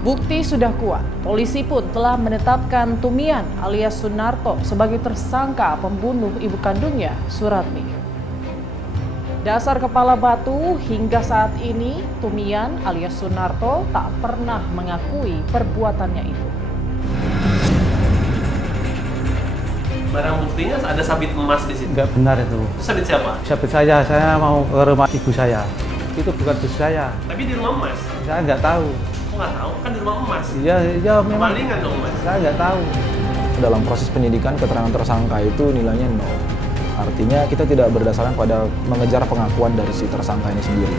Bukti sudah kuat, polisi pun telah menetapkan Tumian alias Sunarto sebagai tersangka pembunuh ibu kandungnya, Suratmi. Dasar kepala batu, hingga saat ini Tumian alias Sunarto tak pernah mengakui perbuatannya itu. Barang buktinya ada sabit emas di situ. Enggak benar itu. Itu sabit siapa? Sabit saya mau ke rumah ibu saya. Itu bukan bus saya. Tapi di rumah emas. Saya nggak tahu. Kok nggak tahu? Kan di rumah emas. Iya memang. Palingan dong mas. Saya nggak tahu. Dalam proses penyidikan keterangan tersangka itu nilainya 0. Artinya kita tidak berdasarkan pada mengejar pengakuan dari si tersangka ini sendiri.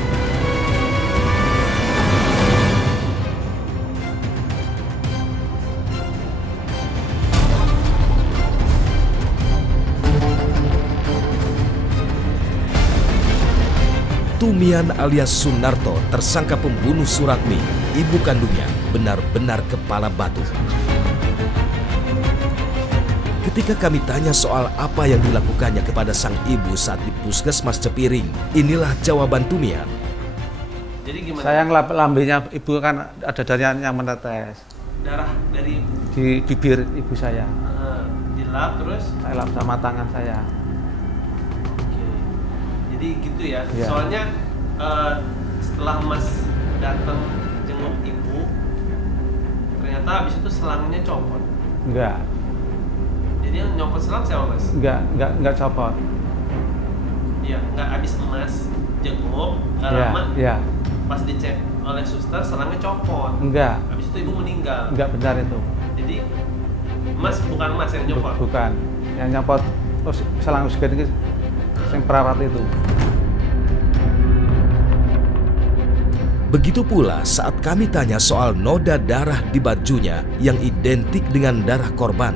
Tumian alias Sunarto, tersangka pembunuh Suratmi, ibu kandungnya, benar-benar kepala batu. Ketika kami tanya soal apa yang dilakukannya kepada sang ibu saat di Puskesmas Cepiring, inilah jawaban Tumian. Jadi gimana? Saya lambenya ibu kan ada darah yang menetes Darah dari di bibir ibu saya. dilap terus. Saya lap sama tangan saya. Oke. Jadi gitu ya. Iya. Soalnya setelah mas datang jenguk ibu, ternyata habis itu selangnya copot. Enggak Jadi yang nyopot selang siapa mas? enggak copot. Iya, nggak habis emas jenguk, nggak Iya, lama. iya. Pas dicek oleh suster, selangnya copot. Enggak Habis itu ibu meninggal. benar itu. Jadi mas bukan mas yang nyopot. Bukan. Yang nyopot selang segede yang perawat itu. Begitu pula saat kami tanya soal noda darah di bajunya yang identik dengan darah korban.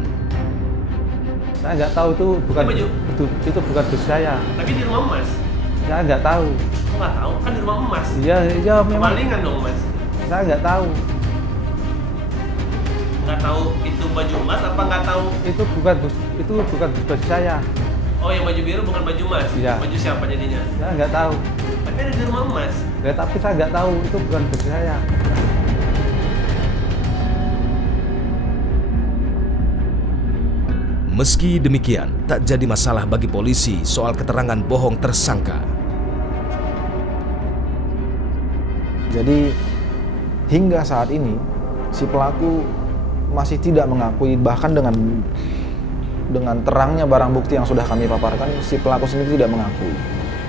Saya nggak tahu itu bukan Ini baju? itu bukan bus saya. Tapi di rumah emas. Saya nggak tahu. Kok nggak tahu? Kan di rumah emas. Iya memang. Palingan dong mas. Saya nggak tahu. Nggak tahu itu baju emas apa nggak tahu? Itu bukan bus baju saya. Oh yang baju biru bukan baju emas. Iya. Baju siapa jadinya? Saya nggak tahu. Tapi ada di rumah emas. Ya, tapi saya nggak tahu itu bukan bus saya. Meski demikian, tak jadi masalah bagi polisi soal keterangan bohong tersangka. Jadi hingga saat ini si pelaku masih tidak mengakui, bahkan dengan terangnya barang bukti yang sudah kami paparkan, si pelaku sendiri tidak mengakui.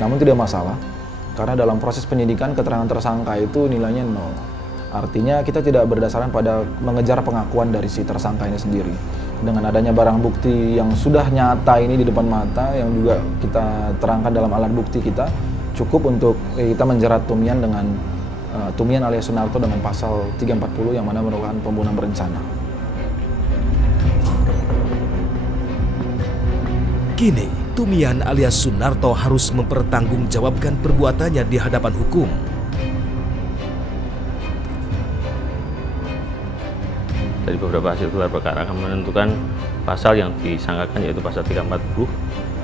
Namun tidak masalah, karena dalam proses penyidikan keterangan tersangka itu nilainya 0. Artinya kita tidak berdasarkan pada mengejar pengakuan dari si tersangka ini sendiri. Dengan adanya barang bukti yang sudah nyata ini di depan mata, yang juga kita terangkan dalam alat bukti kita, cukup untuk kita menjerat Tumian dengan Tumian alias Sunarto dengan pasal 340 yang mana merupakan pembunuhan berencana. Kini, Tumian alias Sunarto harus mempertanggungjawabkan perbuatannya di hadapan hukum. Dari beberapa hasil gelar perkara akan menentukan pasal yang disangkakan, yaitu pasal 340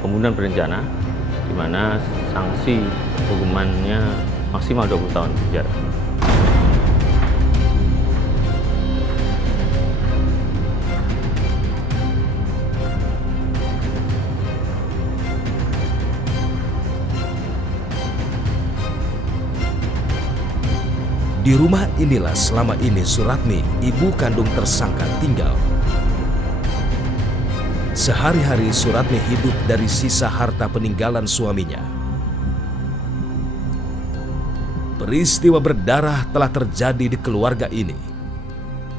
pembunuhan berencana, di mana sanksi hukumannya maksimal 20 tahun penjara. Di rumah inilah selama ini Suratmi, ibu kandung tersangka, tinggal. Sehari-hari Suratmi hidup dari sisa harta peninggalan suaminya. Peristiwa berdarah telah terjadi di keluarga ini.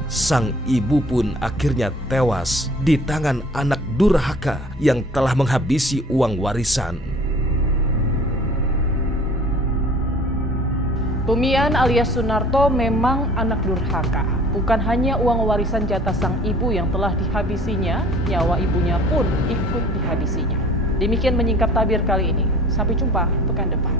Sang ibu pun akhirnya tewas di tangan anak durhaka yang telah menghabisi uang warisan. Tumian alias Sunarto memang anak durhaka. Bukan hanya uang warisan jatah sang ibu yang telah dihabisinya, nyawa ibunya pun ikut dihabisinya. Demikian menyingkap tabir kali ini. Sampai jumpa pekan depan.